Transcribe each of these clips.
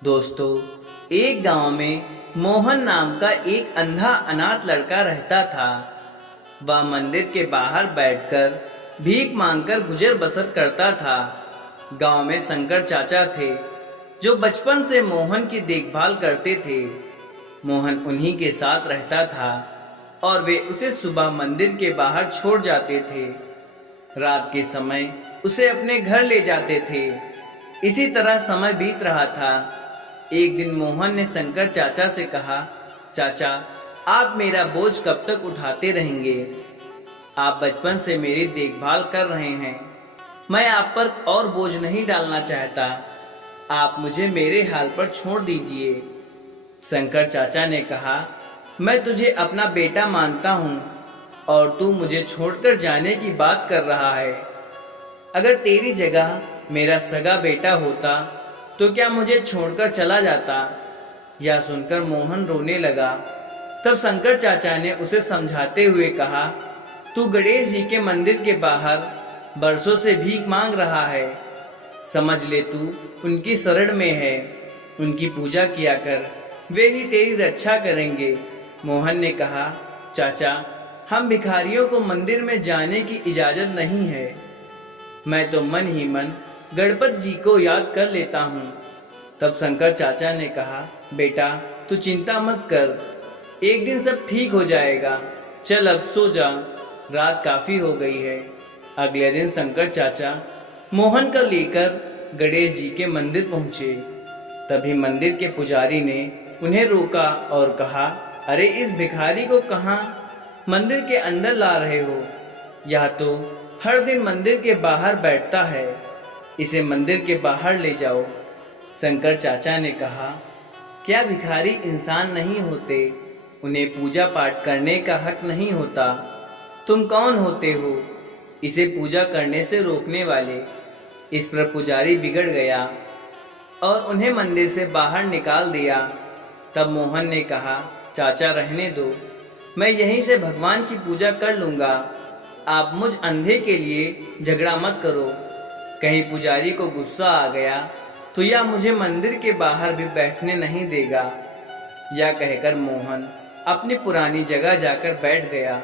दोस्तों, एक गांव में मोहन नाम का एक अंधा अनाथ लड़का रहता था। वह मंदिर के बाहर बैठकर भीख मांगकर गुजर बसर करता था। गांव में शंकर चाचा थे, जो बचपन से मोहन की देखभाल करते थे। मोहन उन्हीं के साथ रहता था और वे उसे सुबह मंदिर के बाहर छोड़ जाते थे। रात के समय उसे अपने घर ले जाते थे। इसी तरह समय बीत रहा था। एक दिन मोहन ने शंकर चाचा से कहा, चाचा, आप मेरा बोझ कब तक उठाते रहेंगे? आप बचपन से मेरी देखभाल कर रहे हैं। मैं आप पर और बोझ नहीं डालना चाहता। आप मुझे मेरे हाल पर छोड़ दीजिए। शंकर चाचा ने कहा, मैं तुझे अपना बेटा मानता हूँ और तू मुझे छोड़कर जाने की बात कर रहा है। अगर तेरी जगह मेरा सगा बेटा होता तो क्या मुझे छोड़कर चला जाता? यह सुनकर मोहन रोने लगा। तब शंकर चाचा ने उसे समझाते हुए कहा, तू गणेश जी के मंदिर के बाहर बरसों से भीख मांग रहा है। समझ ले, तू उनकी शरण में है। उनकी पूजा किया कर, वे ही तेरी रक्षा करेंगे। मोहन ने कहा, चाचा, हम भिखारियों को मंदिर में जाने की इजाज़त नहीं है। मैं तो मन ही मन गणपत जी को याद कर लेता हूँ। तब शंकर चाचा ने कहा, बेटा, तू चिंता मत कर, एक दिन सब ठीक हो जाएगा। चल अब सो जा, रात काफ़ी हो गई है। अगले दिन शंकर चाचा मोहन को लेकर गणेश जी के मंदिर पहुँचे। तभी मंदिर के पुजारी ने उन्हें रोका और कहा, अरे, इस भिखारी को कहाँ मंदिर के अंदर ला रहे हो? यह तो हर दिन मंदिर के बाहर बैठता है। इसे मंदिर के बाहर ले जाओ। शंकर चाचा ने कहा, क्या भिखारी इंसान नहीं होते? उन्हें पूजा पाठ करने का हक नहीं होता? तुम कौन होते हो इसे पूजा करने से रोकने वाले? इस पर पुजारी बिगड़ गया और उन्हें मंदिर से बाहर निकाल दिया। तब मोहन ने कहा, चाचा, रहने दो, मैं यहीं से भगवान की पूजा कर लूँगा। आप मुझ अंधे के लिए झगड़ा मत करो। कहीं पुजारी को गुस्सा आ गया तो यह मुझे मंदिर के बाहर भी बैठने नहीं देगा। यह कहकर मोहन अपनी पुरानी जगह जाकर बैठ गया।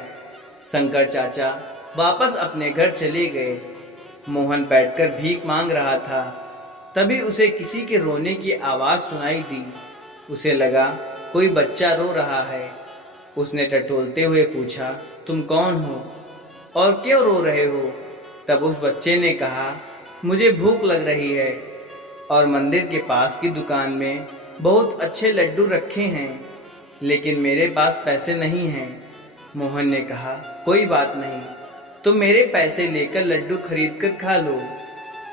शंकर चाचा वापस अपने घर चले गए। मोहन बैठकर भीख मांग रहा था। तभी उसे किसी के रोने की आवाज़ सुनाई दी। उसे लगा कोई बच्चा रो रहा है। उसने टटोलते हुए पूछा, तुम कौन हो और क्यों रो रहे हो? तब उस बच्चे ने कहा, मुझे भूख लग रही है और मंदिर के पास की दुकान में बहुत अच्छे लड्डू रखे हैं, लेकिन मेरे पास पैसे नहीं हैं। मोहन ने कहा, कोई बात नहीं, तुम मेरे पैसे लेकर लड्डू खरीद कर खा लो।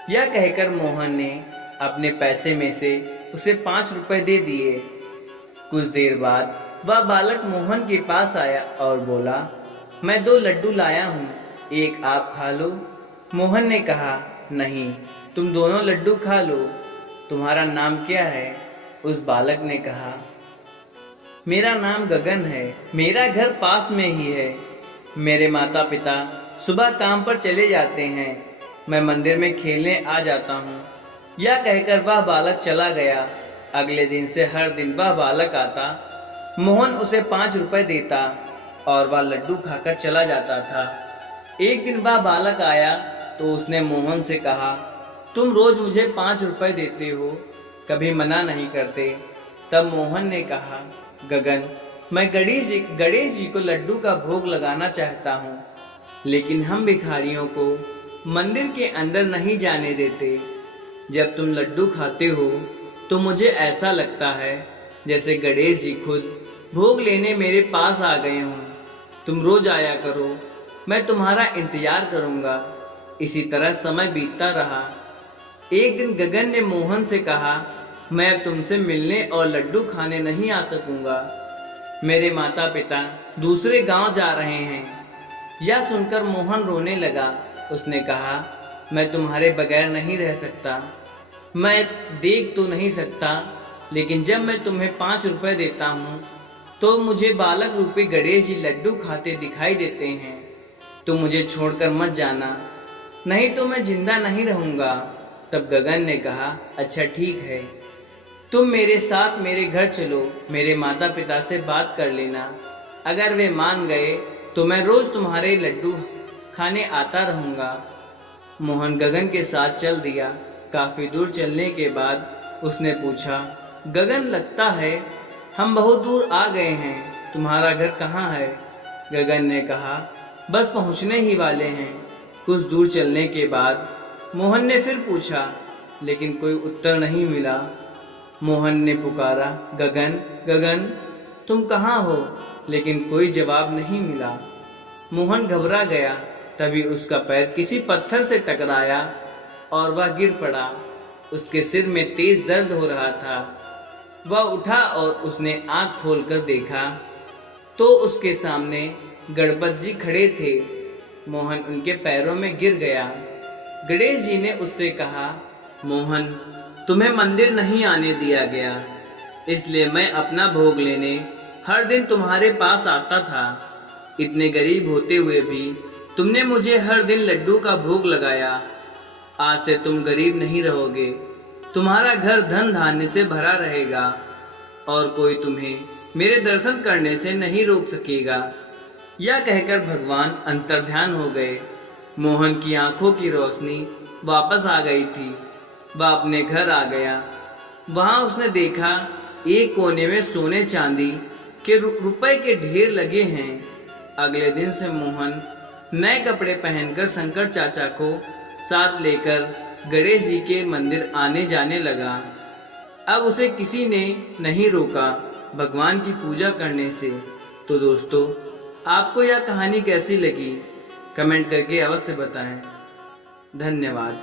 यह कहकर मोहन ने अपने पैसे में से उसे 5 रुपए दे दिए। कुछ देर बाद वह बालक मोहन के पास आया और बोला, मैं 2 लड्डू लाया हूँ, एक आप खा लो। मोहन ने कहा, नहीं, तुम दोनों लड्डू खा लो। तुम्हारा नाम क्या है? उस बालक ने कहा, मेरा नाम गगन है। मेरा घर पास में ही है। मेरे माता पिता सुबह काम पर चले जाते हैं। मैं मंदिर में खेलने आ जाता हूँ। यह कहकर वह बालक चला गया। अगले दिन से हर दिन वह बालक आता। मोहन उसे 5 रुपए देता और वह लड्डू खाकर चला जाता था। एक दिन वह बालक आया तो उसने मोहन से कहा, तुम रोज मुझे 5 रुपए देते हो, कभी मना नहीं करते। तब मोहन ने कहा, गगन, मैं गणेश जी को लड्डू का भोग लगाना चाहता हूँ, लेकिन हम भिखारियों को मंदिर के अंदर नहीं जाने देते। जब तुम लड्डू खाते हो तो मुझे ऐसा लगता है जैसे गणेश जी खुद भोग लेने मेरे पास आ गए हों। तुम रोज आया करो, मैं तुम्हारा इंतजार करूँगा। इसी तरह समय बीतता रहा। एक दिन गगन ने मोहन से कहा, मैं अब तुमसे मिलने और लड्डू खाने नहीं आ सकूँगा। मेरे माता पिता दूसरे गांव जा रहे हैं। यह सुनकर मोहन रोने लगा। उसने कहा, मैं तुम्हारे बगैर नहीं रह सकता। मैं देख तो नहीं सकता, लेकिन जब मैं तुम्हें 5 रुपए देता हूँ तो मुझे बालक रूपी गणेश जी लड्डू खाते दिखाई देते हैं। तुम मुझे छोड़कर मत जाना, नहीं तो मैं जिंदा नहीं रहूँगा। तब गगन ने कहा, अच्छा ठीक है। तुम मेरे साथ मेरे घर चलो, मेरे माता पिता से बात कर लेना। अगर वे मान गए तो मैं रोज तुम्हारे लड्डू खाने आता रहूँगा। मोहन गगन के साथ चल दिया। काफी दूर चलने के बाद उसने पूछा, गगन, लगता है हम बहुत दूर आ गए हैं, तुम्हारा घर कहाँ है? गगन ने कहा, बस पहुँचने ही वाले हैं। कुछ दूर चलने के बाद मोहन ने फिर पूछा, लेकिन कोई उत्तर नहीं मिला। मोहन ने पुकारा, गगन, गगन, तुम कहाँ हो? लेकिन कोई जवाब नहीं मिला। मोहन घबरा गया। तभी उसका पैर किसी पत्थर से टकराया और वह गिर पड़ा। उसके सिर में तेज दर्द हो रहा था। वह उठा और उसने आंख खोलकर देखा तो उसके सामने गणपत जी खड़े थे। मोहन उनके पैरों में गिर गया। गणेश जी ने उससे कहा, मोहन, तुम्हें मंदिर नहीं आने दिया गया, इसलिए मैं अपना भोग लेने हर दिन तुम्हारे पास आता था। इतने गरीब होते हुए भी तुमने मुझे हर दिन लड्डू का भोग लगाया। आज से तुम गरीब नहीं रहोगे, तुम्हारा घर धन धान्य से भरा रहेगा और कोई तुम्हें मेरे दर्शन करने से नहीं रोक सकेगा। यह कहकर भगवान अंतर्ध्यान हो गए। मोहन की आंखों की रोशनी वापस आ गई थी। वह अपने घर आ गया। वहां उसने देखा एक कोने में सोने चांदी के रुपए के ढेर लगे हैं। अगले दिन से मोहन नए कपड़े पहनकर शंकर चाचा को साथ लेकर गणेश जी के मंदिर आने जाने लगा। अब उसे किसी ने नहीं रोका भगवान की पूजा करने से। तो दोस्तों, आपको यह कहानी कैसी लगी? कमेंट करके अवश्य बताएं। धन्यवाद।